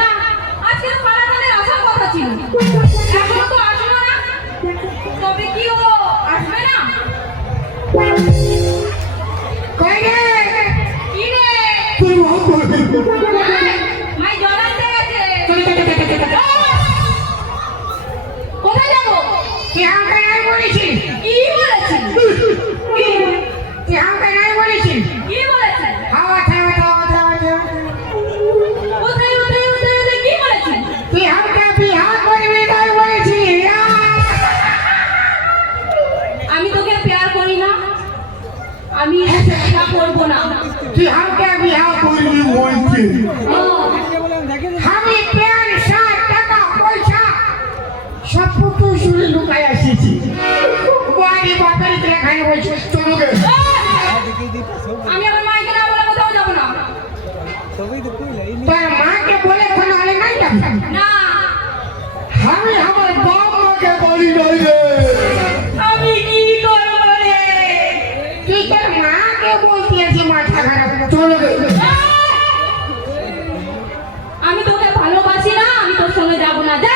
না, আজকে তো কালাকানের আসার কথা ছিল, এখনো তো আসলো না। তবে কি ও আসবে না? কই রে? কি রে? তুই মত বলবি? মাই জল আনতে গেছে। কোথায় যাবো? তুই আমাকে নাই বলেছিস? কি বলেছিস? তুই আমাকে নাই বলেছিস? কি বলেছিস? হাওয়া থাওয়া থাওয়া থাওয়া থাওয়া। কোথায় কি বলেছিস? তুই আমাকে বিহার করবি তাই বলেছিস? আমি তোকে প্যার করি না, আমি এটা করবো না। তুই আমাকে বিহার করবি বলছিস? ও, আমি প্যান্ট শার্ট টাকা পয়সা সব পুকুর শুনে লুকাই আসিছি। বাড়ি বাপের এখানে বলছিস চলো গে। আমি আমার মাইকে না বলে কোথাও যাবো না। তোর মাকে বলে কোনো হলে নাই যাবি? না, আমি আমার বাপ মাকে বলি নাই রে। আমি কি করবো রে? তুই তোর মাকে বলতে আছি মাথা খারাপ চলো গে। আমি তোকে ভালোবাসি না, আমি তোর সঙ্গে যাবো না। যা।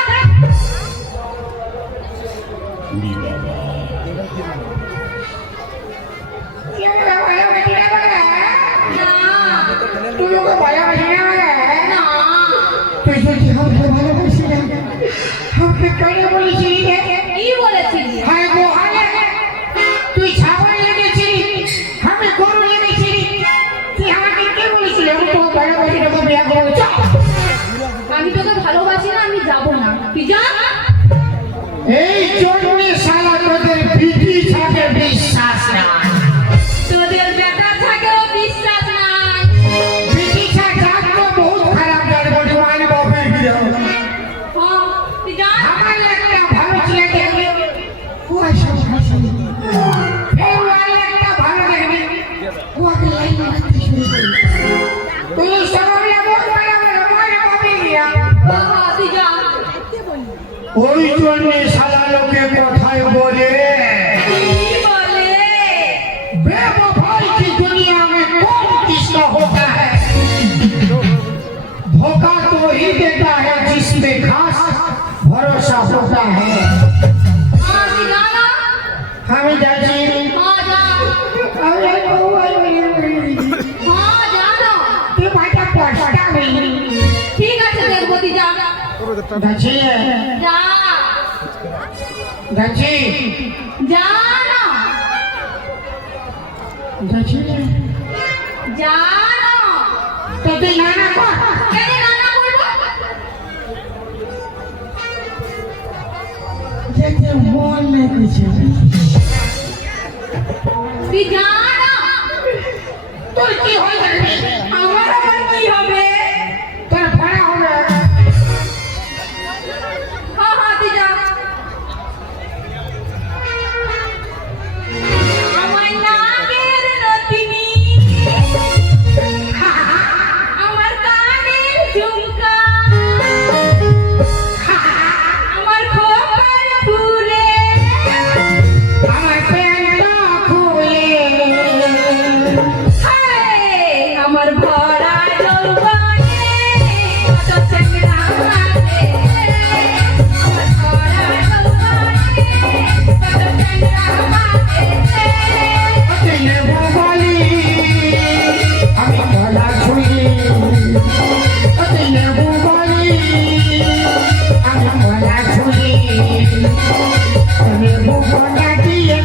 না, তুই ওকে ভালোবাসি না বলে? না, তুই যদি আমাকে ভালোবাসি না আমাকে কেন বলেছিলি রে? কি বলেছিস? হায় গো হায়, তুই ছাগল লেগেছিলি আমি গরু লেগেছিলি, তুই আমাকে কে বলেছিলি আমি তো ভালোবাসি না বিয়ে করবো? আমি তোকে ভালোবাসি না, আমি যাবো না। তুই যা। এই জন্যে শালা তোদের বিধি ছাড়ে বিশ্বাস নাই। তোদের বেটার থাকেও বিশ্বাস নাই। বিধি ছাড় জাত তো বহুত খারাপ জাত বলি মানে বাপের গিয়া। হ্যাঁ, তুই যা। আমার একটা ভালো ছেলে দেখবে কুয়াশা ভাসি, এই ওয়ালে একটা ভালো দেখবে কুয়াকে লাইন মারতে শুরু করবে। তুই সবাই আমার বাপের গিয়া। বাবা, তুই যা। ওই জন্যে শালা লোকে কথায় বলে কি বলে? बेवफाई की दुनिया में कौन किसका होता है? धोखा तो ही देता है जिसमें खास भरोसा होता है। হ্যাঁ, তুই যা না। हम जाते হ্যাঁ, যা। হ্যাঁ, যা না। ते बाटा पड़ता नहीं ঠিক আছে, দেখবো। তুই যা। गछी যা। गछी যা না। गछी যা না। तो ते नाना को কেন না বলবো? जैसे बोल नहीं कुछ তুই যা না। तो की हो जाए আমার আবার কি হবে? तो बड़ा हो गया হ্যাঁ, হ্যাঁ, তুই যা। আমার নাকের নথিনি, আমার কানের ঝুমকা, আমার খোপার ফুলে, আমার প্যান্টটা খুলে হায়, আমার ভরা যৌবনে কত চ্যাংড়া মাঝে, আমার ভরা যৌবনে কত চ্যাংড়া মাঝে। तेरे बोली আমি গলা ছুঁই তেরে बोली আমি গলা ছুঁই তেরে बोला দিয়ে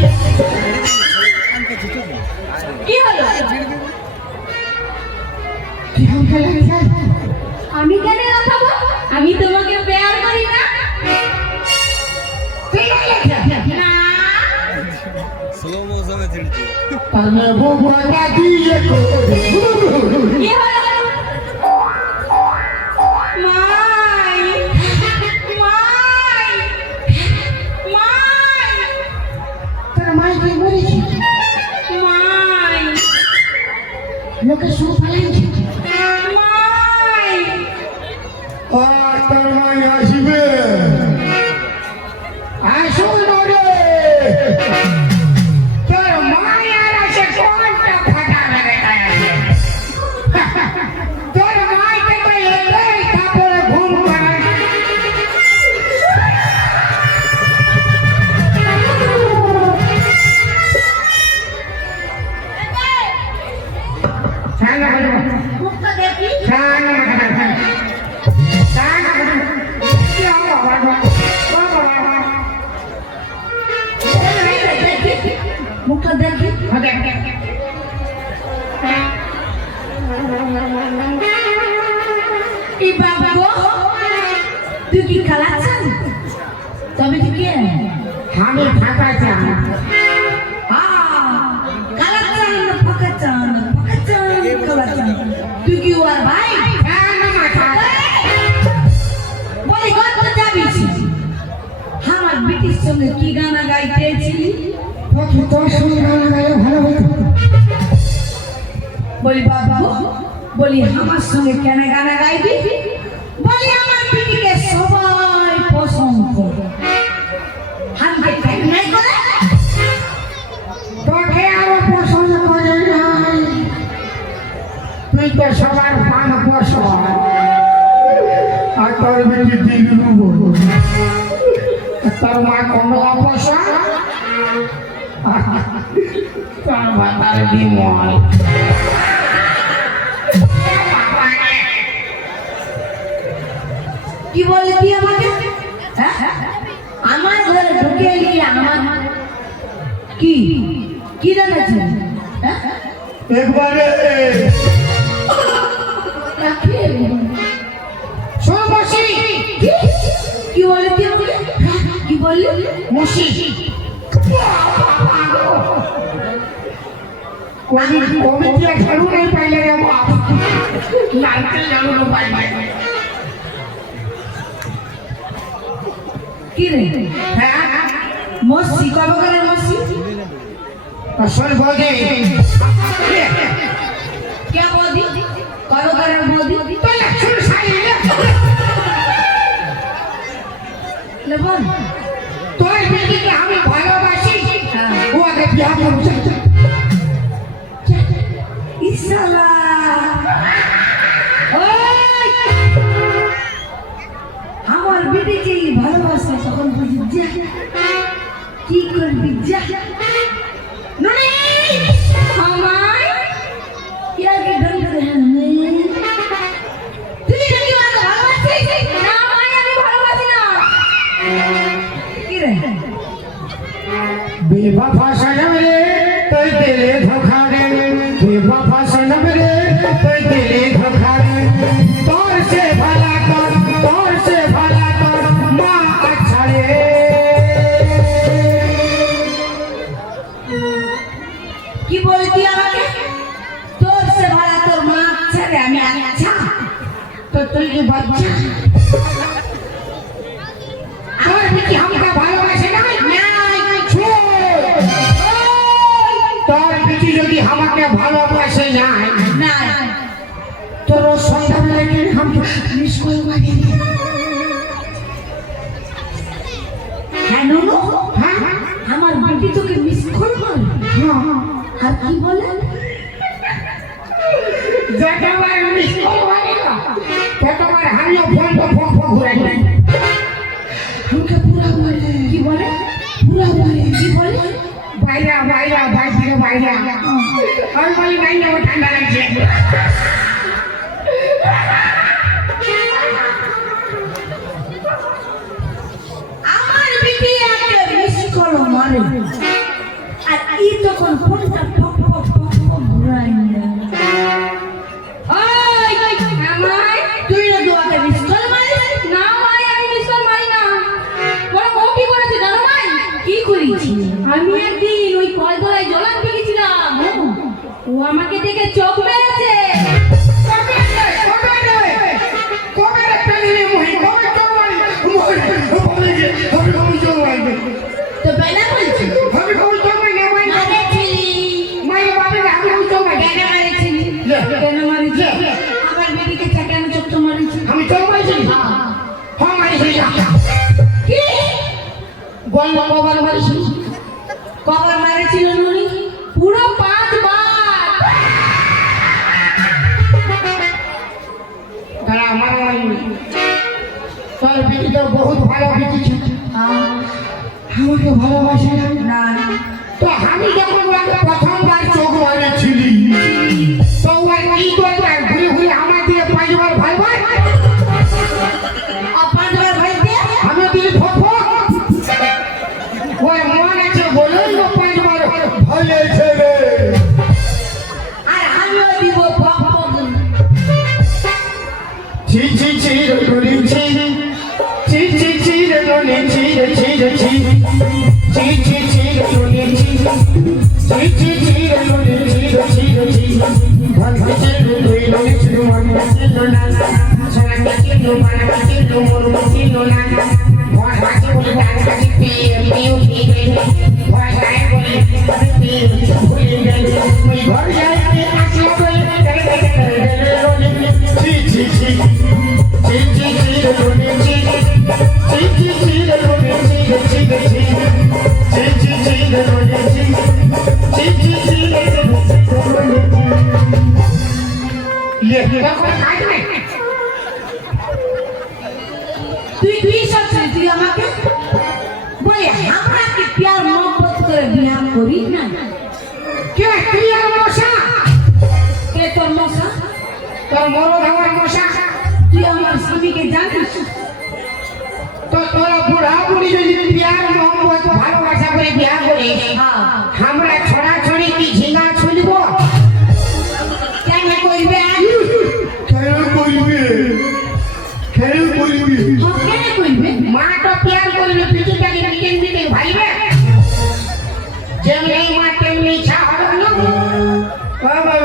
কি হলো? কি হলো আমি কেন রাখাবো? আমি তোমাকে প্যার করি না। না, স্লো মোশনে ছিড়ছি তেরে बोला দিয়ে কি হলো? মাই, মাই, মাই, তোর মাই কি বলেছি মাই, লোকে শুনে পালাইছি মাই। আর তোর মাই আসবে আসুন রে তোর মাই আর আসে কোনটা ফাটা মেরে মুখটা দেখি মুখটা দেখি এই বাবা গো তুই কি খালাচ্ছেন তবে তুই কে আমি ফাঁকা চান খালাচ্ছেন ফাঁকা চান খালাচ্ছেন তুই কি ওর ভাই বলি কত যাবি আমার ব্রিটিশ সঙ্গে কি গানা গাইতেছিলি তোর সঙ্গে গান গাইলে ভালো হতো বলি বাবা বলি আমার সঙ্গে কেন গানা গাইবি বলি আমার পিটিকে সবাই পছন্দ করে হামকে টাইম নাই করে তোকে আরো পছন্দ করে নাই তুই তো সবার পান পছন্দ আর তোর বেটি দিলু তোর মা কোনো অপছন্দ তোর বাবার বিমল কি বলে তুই আমাকে হ্যাঁ আমার ঘরে ঢুকে এলি আমার কি কি জানাচ্ছিস হ্যাঁ একবারে শোন মসি কি বলে তুই আমাকে কি বললি মসি কমিটি ঝাড়ু নেই পাইলে রে বাপ লাইতে ঝাড়ু নো পাই কি রে হ্যাঁ মসি কবে করে মসি শোন বৌদি কে বৌদি কবে করে বৌদি তো শুন সাই লে বল তোর বেটিকে আমি ভালোবাসি হ্যাঁ। ও আগে বিয়া করব ইসালা ওই আমার বেটিকে ভালোবাসা তখন বুঝি যা কি করবি যা ননি আমায় কি আগে ঢং করে তুই নাকি আমাকে ভালোবাসিস না মাই আমি ভালোবাসি না কি রে बेवफा सनम रे तोय दिले धोखा रे बेवफा सनम रे तोय दिले धोखा रे तोर से भला कर माँ अच्छा रे কি বলে তুই আমাকে তোর সে ভালো তোর মা ছেড়ে আমি আচ্ছা तो तुल की बच्चा तोर बेटी हमका ভালোবাসে না তোর বেটি যদি আমাকে ভালোবাসে না না তোর সন্ধ্যাবেলা हमके मिस कॉल मारे হ্যাঁ নুনু हाँ আমার বেটি তোকে মিস করবো हाँ আর কি বলে যেটাবার মিস কল মারে না তেতবার আমিও ফোন তো ফোন ঘুরাই আমাকে পুরা বলে কি বলে পুরা বলে কি বলে বাইরা বাইরে বাইরা আর বলি বাইরে ও ঠান্ডা লাগছে আমার বেটি আগে মিস কল মারে আর ই তখন ফোনটা ফক ফক ফক ফক ঘুরাই ওই আমায় তুই না দোয়াকে মিস কল মারিস না মাই আমি মিশন মারি না বড় ও কি করেছে জানো মাই কি করেছি আমি একদিন ওই কলতলায় জল আনতে গেছিলাম ও আমাকে দেখে চোখ মেরেছে কবে রে পেলে মুহি কবে চল মারি তো বেলা বলছি আমি কবে চল মারি মারেছিলি মাইরে বাবা আমি চল মারি কেন মারেছিলি কেন মারেছি আমার বেটিকে চাকানো চোখ মারেছি আমি চল মারিছি হ্যাঁ মারিছি কি বল কবার মারিছি কবার মারেছিল নুনি পুরো 5 বার তারা আমার তোর বেটি তো বহুত ভালো বেটি ছিল আমাকে ভালোবাসে না না তো আমি যখন ওকে প্রথমবার চোখ মারেছিলি তো ওই কি করে তুই কি সবসময় তুই আমাকে বলে আমরা কি প্যার মোহব্বত করে বিয়া করি না কে তুই আর মশা কে তোর মশা তোর মরদ আমার মশা তুই আমার স্বামীকে জানিস তো তোর বুড়া বুড়ি যদি প্যার মোহব্বত ভালোবাসা করে বিয়া করে হ্যাঁ আমরা ছড়া ছড়ি কি ঝিঙ্গা ছুলব কেন করবে খেয়াল করবে খেয়াল করবে কেন করবে মা তো প্যার করবে পিঠেটাকে মিটিং মিটিং ভাইবে যেমনি মা তেমনি ইচ্ছা হবে না বাবা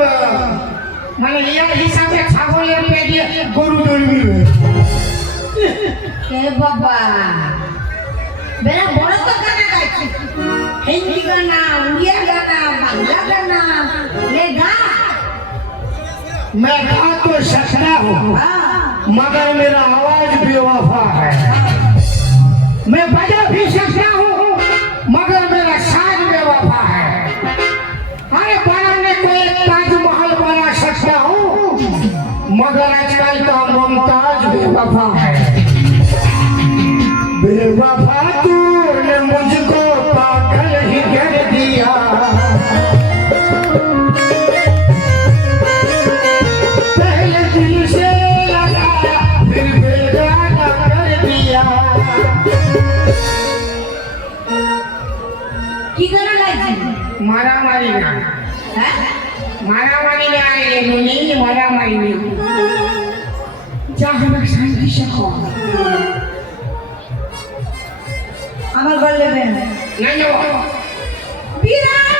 মানে এই হিসাবে ছাগলের পেটে গরু ধরবি এ বাবা বেলা বড় তো গানা গাইছি হিন্দি গানা উড়িয়া গানা বাংলা গানা লে গা मैं गा तो सकता हूँ हाँ मगर मेरा आवाज बेवफा है मैं बजा भी सकता हूँ मगर मेरा साज बेवफा है अरे बनाने को एक ताजमहल बना सकता हूँ मगर आजकल का मुमताज बेवफा है बेवफा तूने मुझको पागल ही कर दिया पहले दिल से लगा फिर बेगाना कर दिया কি গানা গাইছি মারামারি না হ্যাঁ মারামারি না এমনি মারামারি না জাহানা শান্তি শেখো আমার ঘর লেবেন না না বিরাট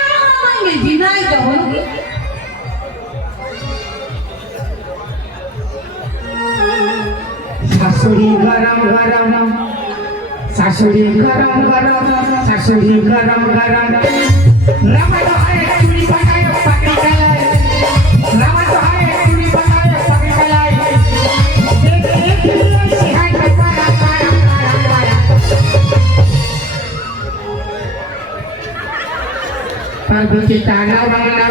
মানে দিনাই যখন শাশুড়ি গরম গরম শাশুড়ি গরম গরম শাশুড়ি গরম গরম রামা তো হায় চুরি পাকায় পাকি গলায় রামা তো হায় চুরি পাকায় পাকি গলায় দেখ সিহাই পারা পারা পারা তার বিচি টানা বাংলা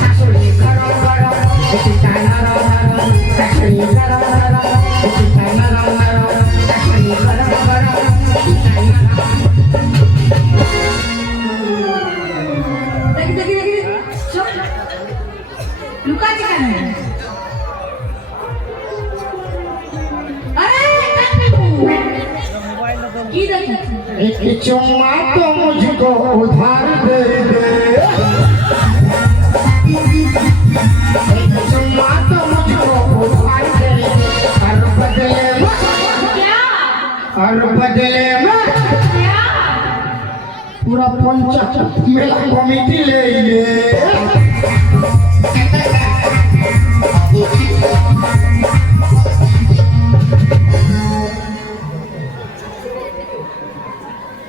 শাশুড়ি গরম গরম বিচি টানা গরম শাশুড়ি গরম গরম বিচি টানা গরম শাশুড়ি গরম গরম দেখি দেখি দেখি চল লুকাচ্ছি কেন আরে কি দেখাচ্ছি एक चुम्मा तो मुझको उधार दे दे एक चुम्मा तो मुझको उधार दे दे और बदले में क्या क्या पूरा पंचायत मेला कमेटी ले ले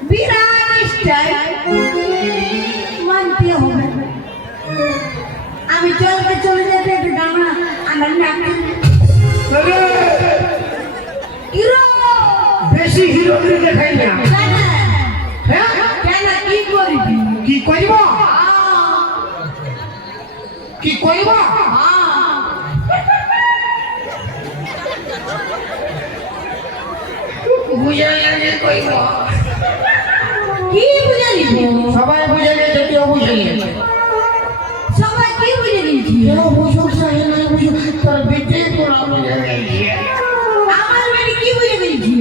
বিরাট স্টাইল মানতে হবে আমি চলতে চলে যেতে একটু গানা আমার নাকি হিরো বেশি হিরোগিরি দেখাই না কেন হ্যাঁ কেন কি করবি কি কইব কি কইব বুঝে লাগে কইব কি বুঝে নিবি সবাই বুঝে গেছে কেউ বুঝে গেছে সবাই কি বুঝে নিবি কেউ বুঝুক চাই না বুঝুক তোর বেটে তোরা বুঝে গেছে আমার মেয়ে কি বুঝে নিবি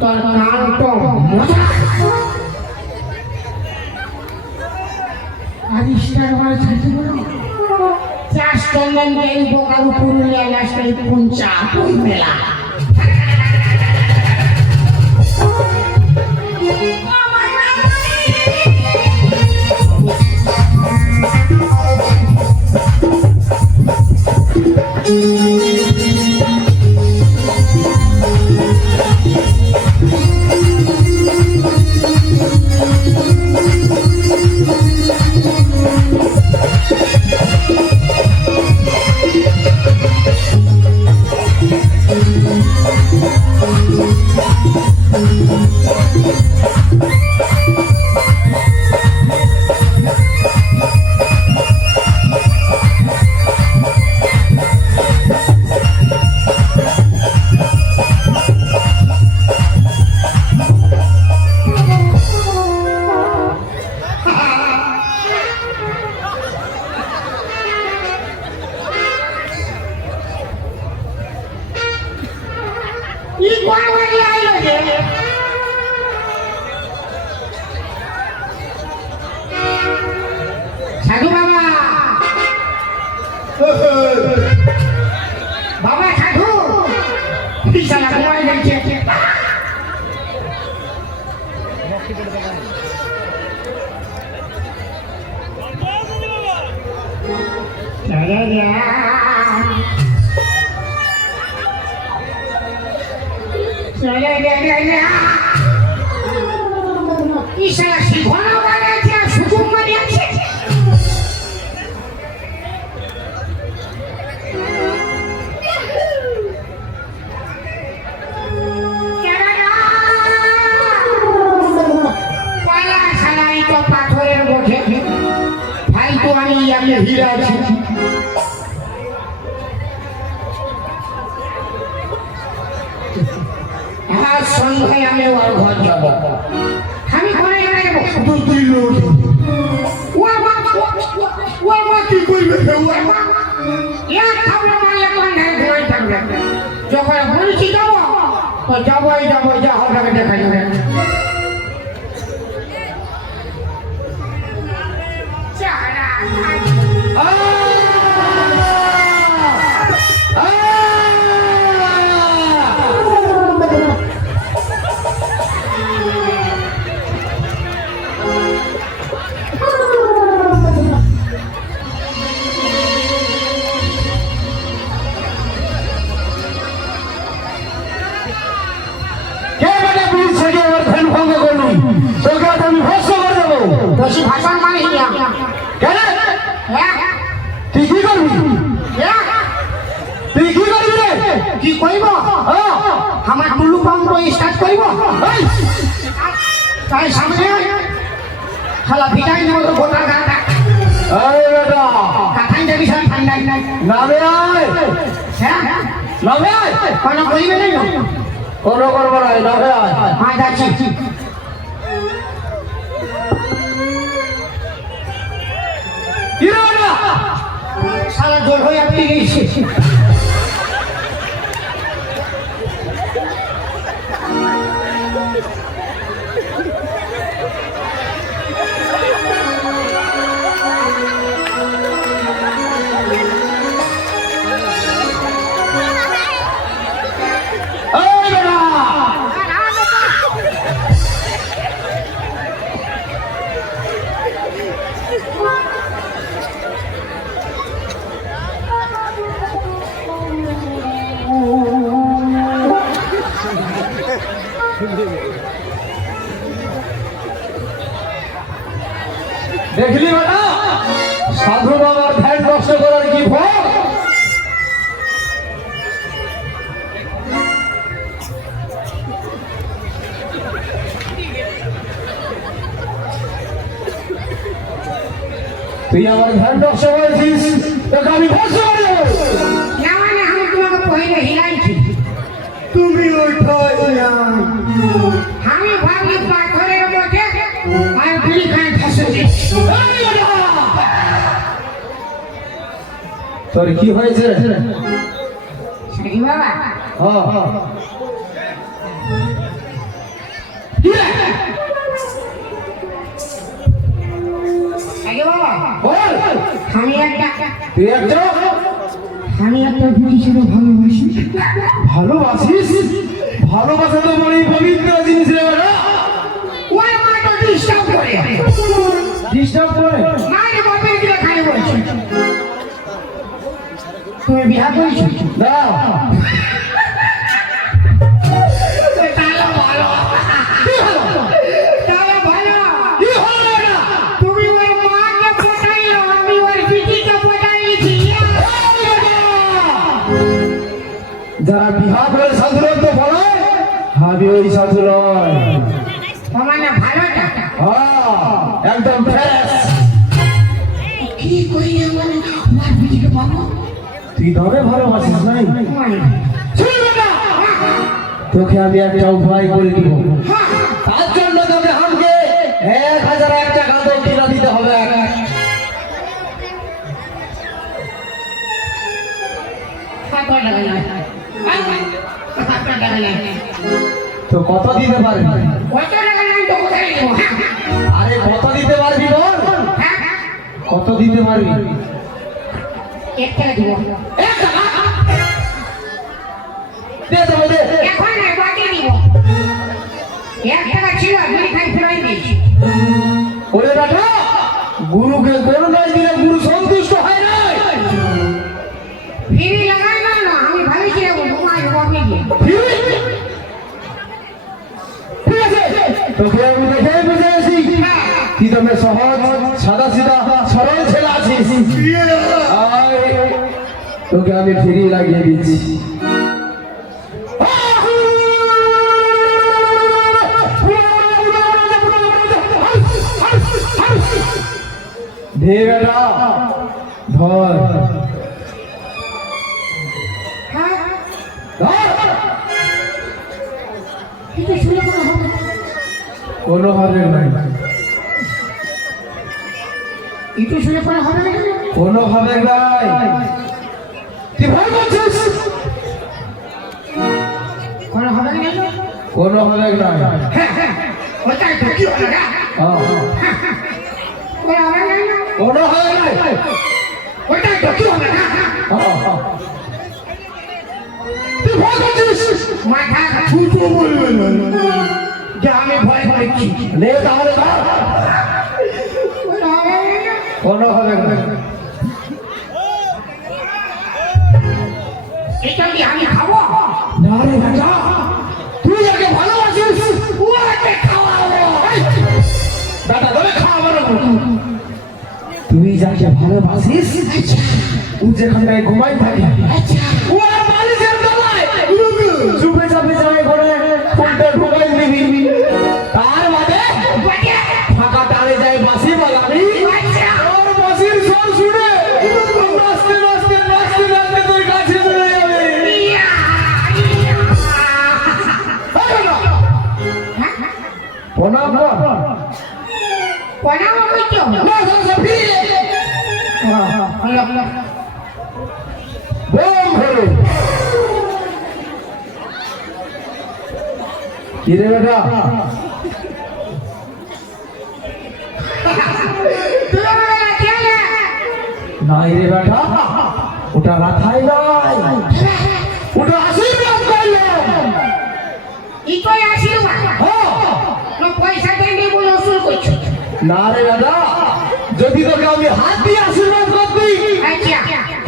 তোর কান তো মজা আর স্টার মারা ছাড়তে পারো চাষ চন্দন দেই বোকার পুরুলিয়া লাস্টাই পুঞ্চা কই মেলা আমার নাম সাধু বাবা, বাবা সাধু বিশাল ঘুমাই গেছে। ঈশালা শিখনো বানিয়েছে আর সুকুম বানিয়েছে। পাথরের বোঝে ভাই তো আমি হীরা আছি। আজ সন্ধ্যায় আমি ওর ঘর যাব। আমি ঘরে যাবো ওর মা কি করবে? যখন বলছি যাবো তো যাবোই যাবো, যা হবে দেখা যাবে। ভাষণ মানে তুই কি করবি? তুই কি করবি রে? কি কইব? আমার টুলু পাম্প স্টার্ট করিব। তাই সামনে শালা ভিটাই নেব তো গোটার গাটা। আরে বেটা কাঠাই দেবি সব ঠান্ডাই নাই। নামে আয়, নামে আয়। কোন কইবে না? কোনো করবো না, নামে আয়। হ্যাঁ যাচ্ছি। কি রে বেটা? শালা জোর হয়ে আপনি গেছে। দেখলি বেটা সাধু বাবার ধ্যান নষ্ট করার কি ফল? তুই আমার ধ্যান নষ্ট করেছিস, তোকে আমি ধ্বংস করে দেবো। না মানে আমি তোমাকে পহিলে হিলাইছি। তুমি ওঠাই না, আমি ভাবি পাথরের মধ্যে আর বিড়ি খাই ফেসেছি। তোর কি হয়েছে? সাধু বাবা, সাধু বাবা, বল। আমি একটা ব্রিটিশের ভালোবাসি। ভালোবাসিস? ভালোবাসা তো মানে পবিত্র জিনিস রে বেটা। ওই মাটা ডিস্টার্ব করে। ডিস্টার্ব করে? না রে বাপের দিকে খাই বলছি। তুমি বিয়া করেছো? না তাহলে ভালো কি হলো তাহলে ভালো কি হলো এটা তুমি ওর মাকে পটাইলো আমি ওর দিদিকে পটাইছি যারা বিহার করে সাধুরন তো বলে আমি ওই সাধু নয় মানে ভালোটা একদম ফ্রেশ কি করি মানে আমার দিদিকে পাবো তুই ধরে ভালোবাসিস নাই মানে তোকে আমি একটা উপায় করে দিব তার জন্য তোকে আমাকে 1001 টাকা দক্ষিণা দিতে হবে তো কত দিতে পারবি আরে কত দিতে পারবি বল কত দিতে পারবি 1 টাকা দিব দে দেবো দে এখন আর বাকি দিব 1 টাকা ছিল আমি খাই ফেরাই দিয়েছি ওরে বেটা গুরুকে করুণায় দিলে গুরু সন্তুষ্ট হয় না ফিরি লাগাই না না আমি ভাবিছিলাম তোমার বাকি দিয়ে ঠিক আছে তোকে আমি দেখে বুঝে আসি তুই তো আমি সহজ সাদা সিধা সরল ছেলে আছিস আয়, তোকে আমি ফিরিয়ে লাগিয়ে দিচ্ছি দে বেটা ধর হ্যাঁ ধর কিন্তু শুনে কোনো হবে কোনো হবে নাই একটু শুনে কোনো হবে না কোনো হবে নাই তুই ভয় করছিস কোনো হবে না কোনো হবে নাই ওটাই তো কি হবে না কোনো হবে না কোনো হবে নাই ওটাই তো কি হবে না তুই ভয় করছিস মাথা ছুটো বলবে না যে আমি ভয় পাচ্ছি নে তাহলে ধর কোনো হবে না কোনো হবে না এটা কি আমি খাবো না রে বেটা তুই যাকে ভালোবাসিস ওকে খাওয়াবো বেটা তোকে খাওয়াবো না তুই যাকে ভালোবাসিস ও যেখানটায় ঘুমাই থাকে ও আর মালিকের তলায় চুপে চাপে যাবে করে ফুলটা ঢুকাই দিবি তার বাদে ফাঁকা টানে যায় বাসি বাগানি ওর বাসির স্বর শুনে নাচতে নাচতে নাচতে নাচতে তোর কাছে চলে যাবে প্রণাম কর প্রণাম করছো না সব ফিরে বোম ধরে কি রে বেটা নাই রে বেটা ওটা রাখাই নাই ওটা আশীর্বাদ করলাম ইকোই আশীর্বাদ না পয়সা দেন বলে ওসুল করছো না রে দাদা যদি তোকে আমি হাত দিয়ে আশীর্বাদ করতি আচ্ছা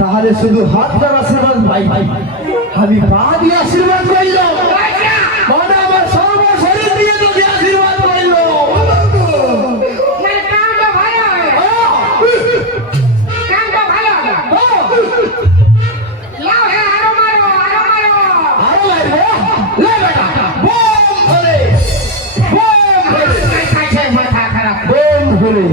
তাহলে শুধু হাতটার আশীর্বাদ ভাই আমি পা দিয়ে আশীর্বাদ করলাম আচ্ছা মানে আমার সর্ব শরীর দিয়ে তোকে আশীর্বাদ করলো মানে কামটা ভালো হবে কামটা ভালো হবে লাও হে আরো মারো আরো মারো আরো লাগবে লে বেটা বোম ধরে খাইছে মাথা খারাপ বোম ধরে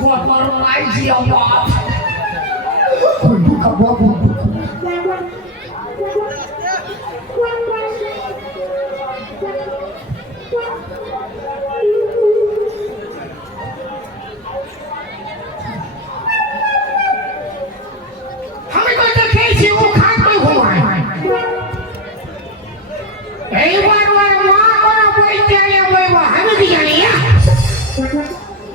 Bapak aja Pak. Buka babu. এইবার ওর মা কোনো বইতে আলে বইব আমি কি জানি না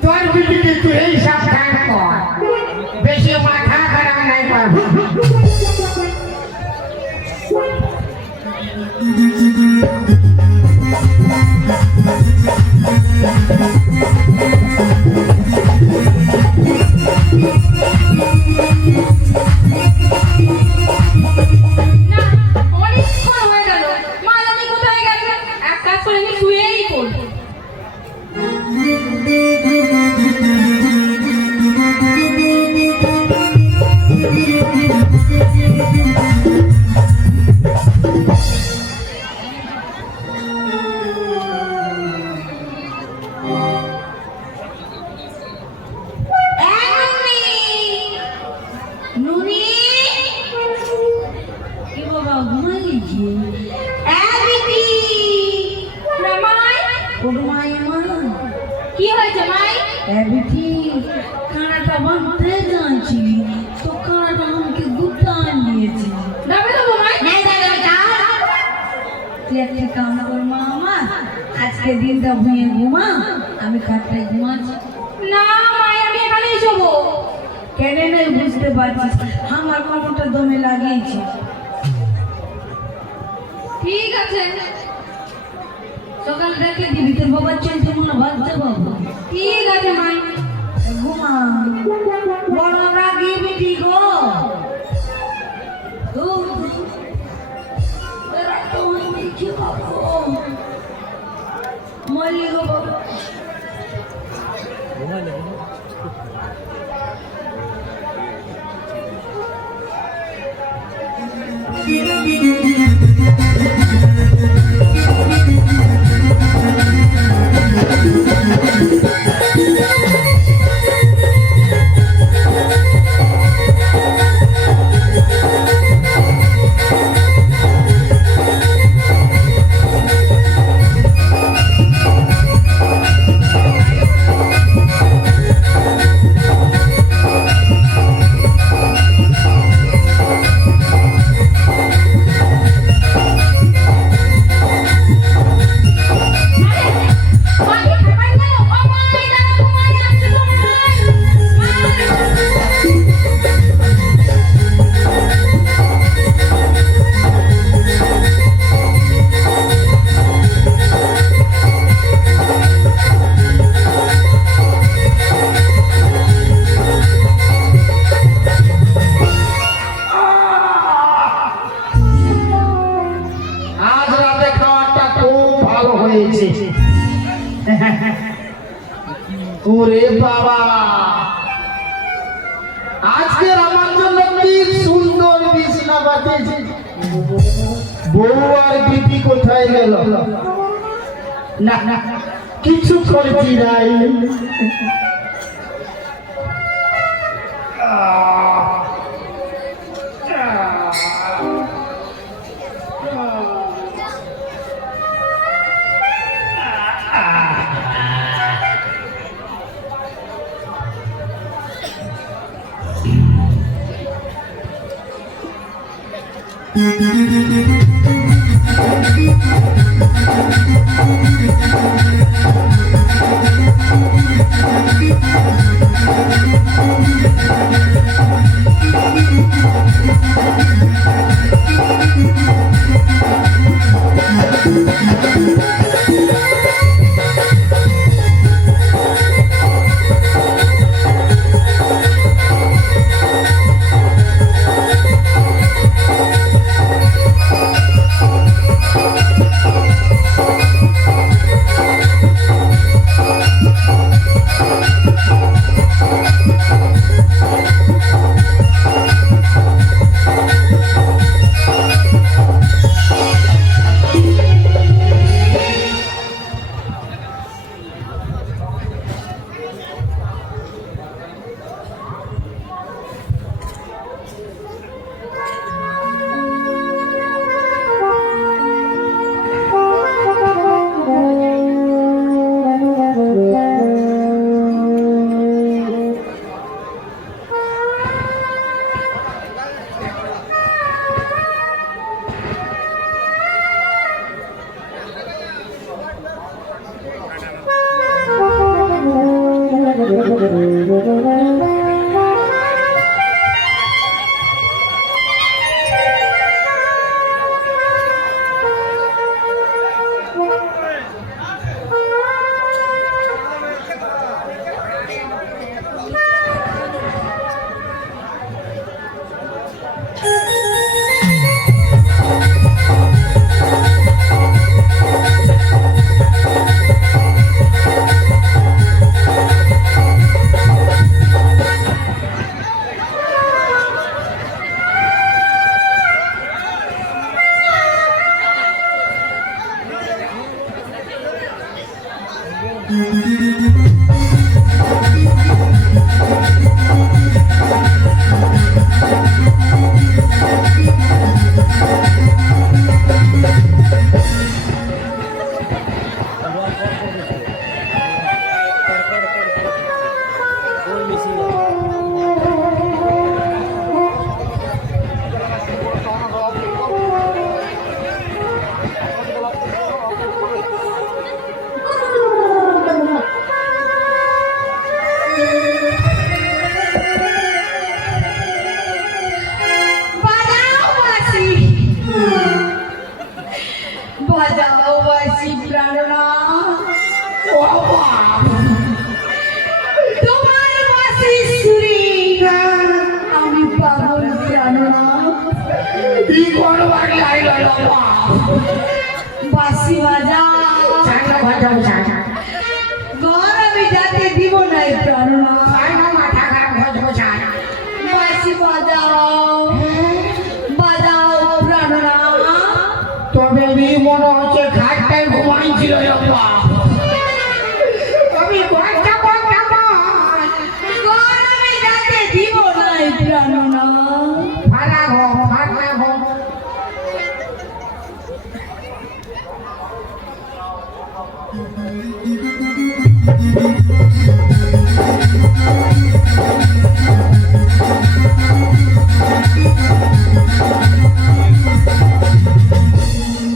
তোর বিটিকে তুই এই সাবধান কর বেশি মাথা খারাপ নাই করবো না অনেকক্ষণ হয়ে গেল মা জানি কোথায় গেছে এক কাজ করে আমি শুয়েই পড়বো নুনি কি বাবা ঘুমাই গেছি বিটি রামাই ও মাই মা কি হয়েছে মাই বিটি খানাটা বানতে যাচ্ছি তো খানাটা আমাকে গুতা নিয়েছে যাবে তো মাই না যাবে না তুই একটা কাম কর মা আমার আজকে দিনটা ভুঁয়ে ঘুমা আমি খাটটায় ঘুমাচ্ছি না মাই আমি এখানেই শোবো কেন নয় বুঝতে পারছিস আমার কমরটা দমে লাগিয়েছি ঠিক আছে সকাল থেকে দিবি তোর বাবার চলতে মনে ভাবতে পাবো ঠিক আছে মাই ঘুমা বড় রাগি বিটি গো মলি গো বাবা ওরে বাবা আজকে আমার জন্য কি সুন্দর বিছানা বাতিয়েছে বউ আর বিটি কোথায় গেল না না কিছু করছি নাই বাজাও বাঁশি, বাজাও বাঁশি প্রাণনাথ। তোমার বাঁশি সুরে আমি পাগল প্রাণনাথ। কি করবার লাইলো বাবা বাঁশি বাজাও, চাটা বাজাও চাটা ঘর আমি যাতে দিব না প্রাণনাথ। চাটা মাথা খারাপ হয়ে যাবে বাঁশি বাজাও, বাজাও প্রাণনাথ। তবে আমি মনে হচ্ছে ঘাটটায় ঘুমাইছিল বাবা আমি ঘরটা ঘর আমি যাতে দিব না প্রাণনাথ। ভাড়া ঘর ভাড়া ঘর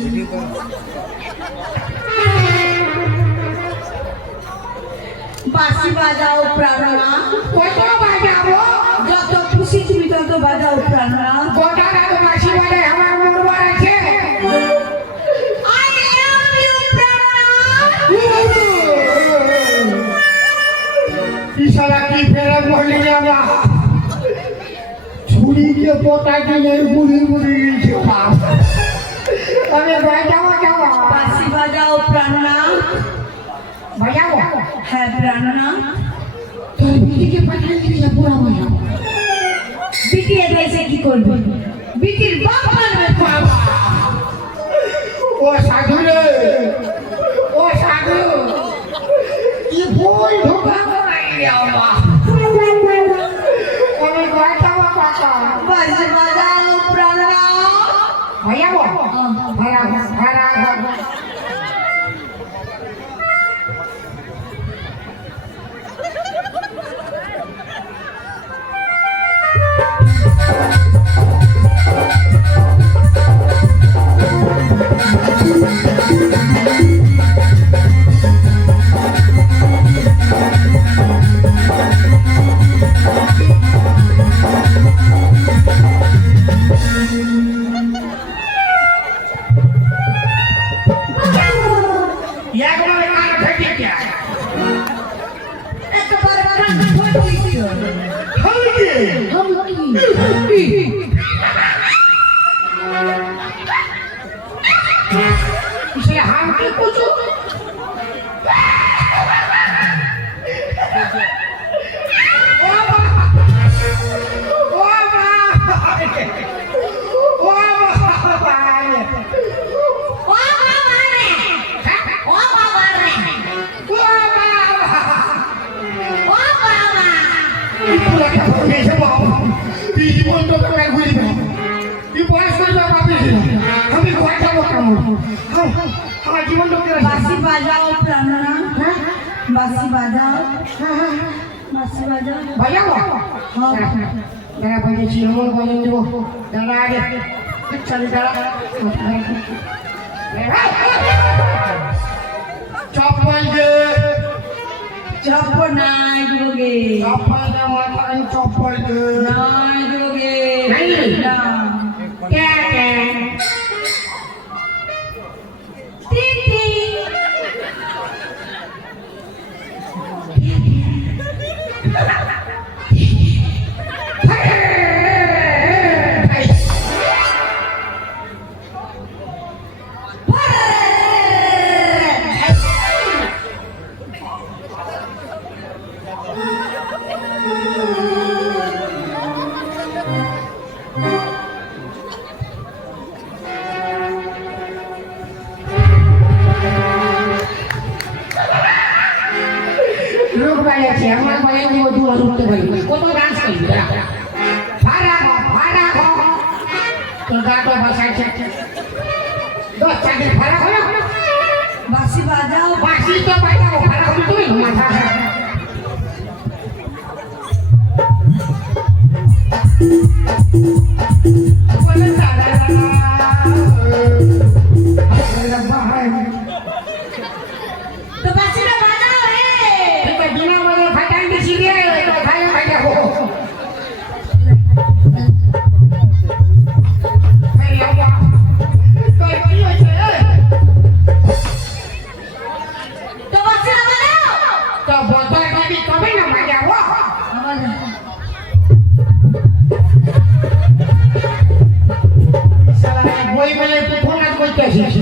ভিডিও করো। বাঁশি বাজাও প্রাণনাথ। কত বাজাবো যত খুশি তুমি তত বাজাও প্রাণনাথ। গোটা রাত বাসি বাজায় আমার মরবার আছে I love you প্রাণনাথ। ইশারা কি ফেরা বলি বাবা ছুরিকে পোটাই দিয়ে বুড়ি বুড়ি নিয়েছে বাপ আমি বাজাবো যাবো বাঁশি বাজাও প্রাণনাথ। বাজাবো হ্যাঁ প্রাণনাথ। তোর বিটিকে পাঠাই দিলে পুরা বাজাবো বিটি এসে কি করবে? বিটির বাপ মানবে বাবা। ও সাধু রে ও সাধু কি ভুল ঢোকা করাই বাবা আমি বাজাবো কাকা বাঁশি বাজাও প্রাণনাথ। বাজাবো ভাড়া ভাড়া একবার কান ফেটে গিয়া একবার কান ফেটে দিও। আমি কি আমি কি? সে হামকে কুচু আমার জীবন বাঁশি বাজাও প্রাণনাথ। বাঁশি বাজাও, বাঁশি বাজাও। বাজাবো দাঁড়া বলেছি এমন বলেন দেবো দাঁড়া আগে চল দাঁড়া চপ্পল দে চপ্পল নাই দিবগে, চপ্পল দে মাথায় চপ্পল দে নাই দিবগে। নাই? না। কে কে তিতি। বাড়ি আছে আমার বাড়ি আমি দুয়ার উঠতে পারি কত ডান্স করবি ভাড়া তোর গাটা বসাইছে 10 টাকা ভাড়া হলো বাঁশি বাজাও বাসি তো বাজাবো ভাড়া হলো তুমি মাথা বলে দাদা তো বাঁশিটা বাজাও রে এটা বিনা বলে ফাটান দিছি রে তো ভাই বাজাবো তো বাঁশিটা বাজাও তো বদল দিবি তবে না বাজাবো বাজা বই বলে ফোন কাজ করতে আসিস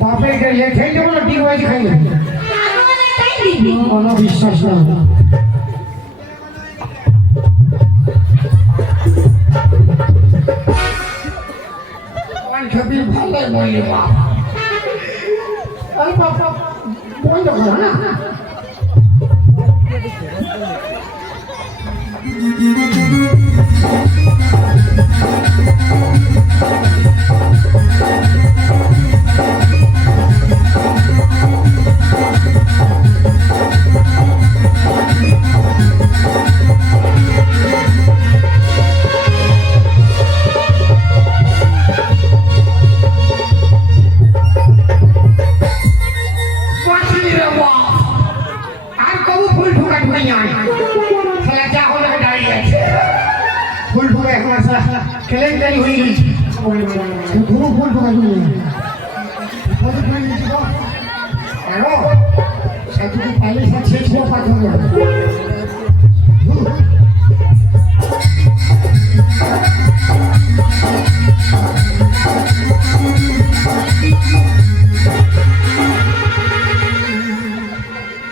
বাপের কাছে খেয়ে যাবো না ঠিক হয়েছে খাই আগুনে তাই দিবি কোনো বিশ্বাস না ছবি ভালো বলি বাপ ওই বাপ বই তো করো না আর কবু ফুল ঠোকা ঢুকে যায় খেলা যা হলো দাঁড়িয়ে আছে ফুল ঠোকা এখন কেলেঙ্কারি হয়ে গেছে গুরু ফুল ঠোকা ঢুকে সাধুকে পাইলে শেষ হওয়া পাথর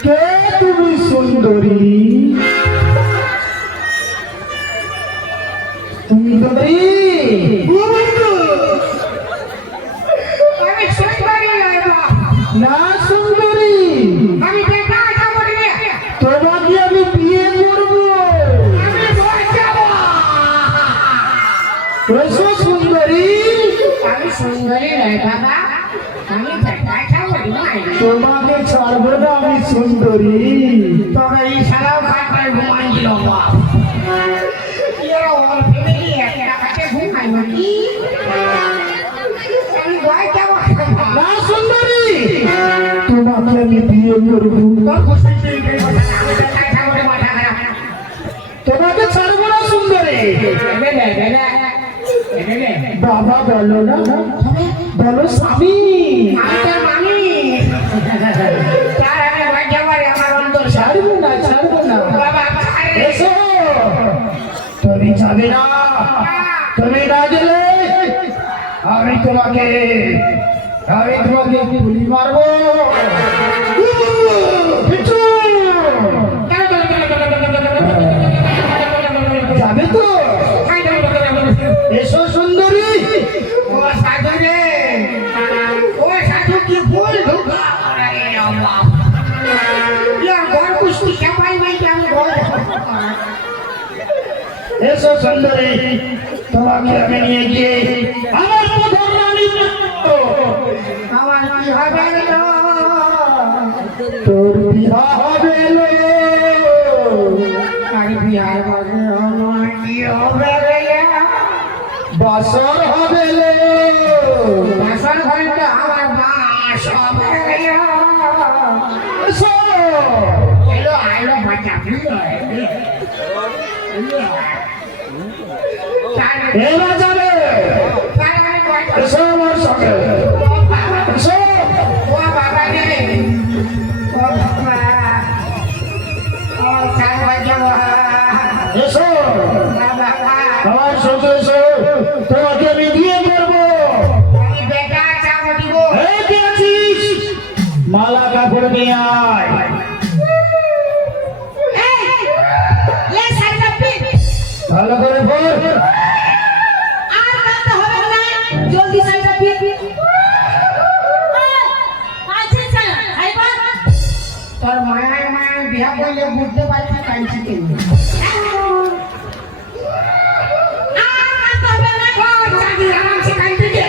কে তুমি সুন্দরী সুন্দরী আমি সুন্দরী না সুন্দরী আমি দেখা আশা করি তোমাকে আমি বিয়ে করবো আমি ভয় যাবো এসো সুন্দরী আমি সুন্দরী রে দাদা আমি দেখা আশা করি তোমাকে ছাড়বো না আমি সুন্দরী তবে এই সারাও খাটায় ঘুমাইছিল বাপ এরা ওর ফ্যামিলি একটা কাছে ঘুমাই নাকি আমি ভয় যাবো না সুন্দরী তোমাকে আমি বিয়ে করবো তোর খুশি তুই আমি দেখা আশা করে মাথা খারাপ তোমাকে ছাড়বো না সুন্দরী বাবা বলো না বলো স্বামী আমি তোর মামি তার আমি ভয় যাবো রে আমার অন্তর ছাড়বো না বাবা আরে এসো তুমি যাবে না তুমি না গেলে আমি তোমাকে গুলি মারবো পিছু! যাবে তো এসো সুন্দরী ও সাধু রে ও সাধু কি ভুল ঢুকা আরে আল্লাহ ইয়ার ঘর কুস্তি সবাই ভাই আমি ভয় এসো সুন্দরী তোমাকে আমি নিয়ে গিয়ে আমার প্রধান রানী আমার কি হবে রে তোর বিবাহ হবে লো। আর বিহার বাজে আমার কি হবে রে বাসর হবে লো। বাসন ঘরে আমার বাস হবে রে এসো এলো আইলো বাচ্চা এবার যাবে এসো আমার সঙ্গে এসো ও বাবা রে ও বাবা ও চাঁদা যাওয়া এসো বাবা আমার সঙ্গে এসো তোমাকে আমি বিয়ে করবো আমি বেটা চাঁদা দিব এই কে আছিস মালা কাপড় নিয়ে আয় লে সাইডটা পিট ভালো করে বল আর কাঁদতে হবে না জলদি সাইডটা পিট আছে ছাড়া হইলে বুঝতে পারছি কাঁদছি কেন। আরামসে কাঁদতে দে।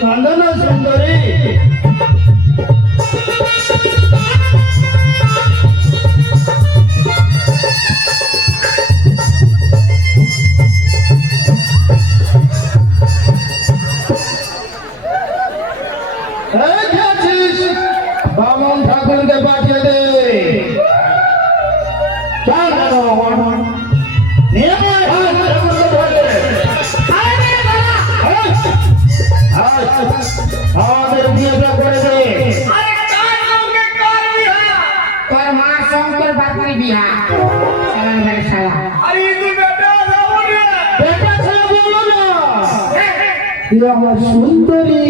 কান্দন সুন্দরী বামন ঠাকুরকে পাঠিয়ে দে আমাদের বিয়েটা করে দে তোর মা শঙ্কর বাপুর বিয়া সালাম ভাই সালাম। বেটা ছেলে বলো না তুই আমার সুন্দরী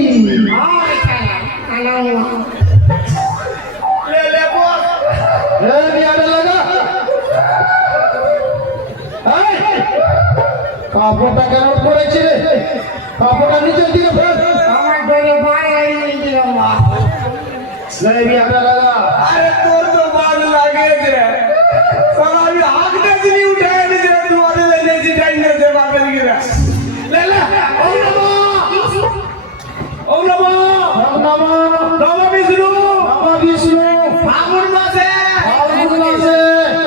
কাপড়টা কেন করেছি রে কাপড়টা নিচের দিকে ফেল আমার ডরে ভয় হয়ে গেল মা। আরে তোর তো বাদ লাগে রে সারা আমি হাত দিয়ে উঠায় নিয়ে তোমাদের লেগেছি টাইনে দে বাপের গিরা লে লে ওম নমঃ নমঃ বিষ্ণু ফাগুন মাসে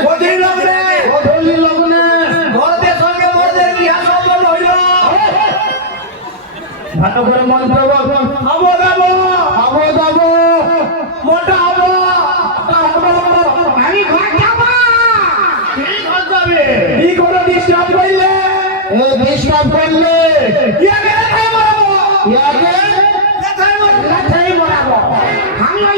কঠিন লগ্নে ঘরতে সঙ্গে মরতে বিয়া সম্পন্ন হইল ভালো করে মন্ত্র বল আবো দাবো মোটা হবো আমি ঘর যাব। কি কোনো ডিস্টার্ব করলে ডিস্টার্ব করলে ইয়াকে রেখাই মারবো ইয়াকে রেখাই মারবো লাথাই মরাবো। আমি ওই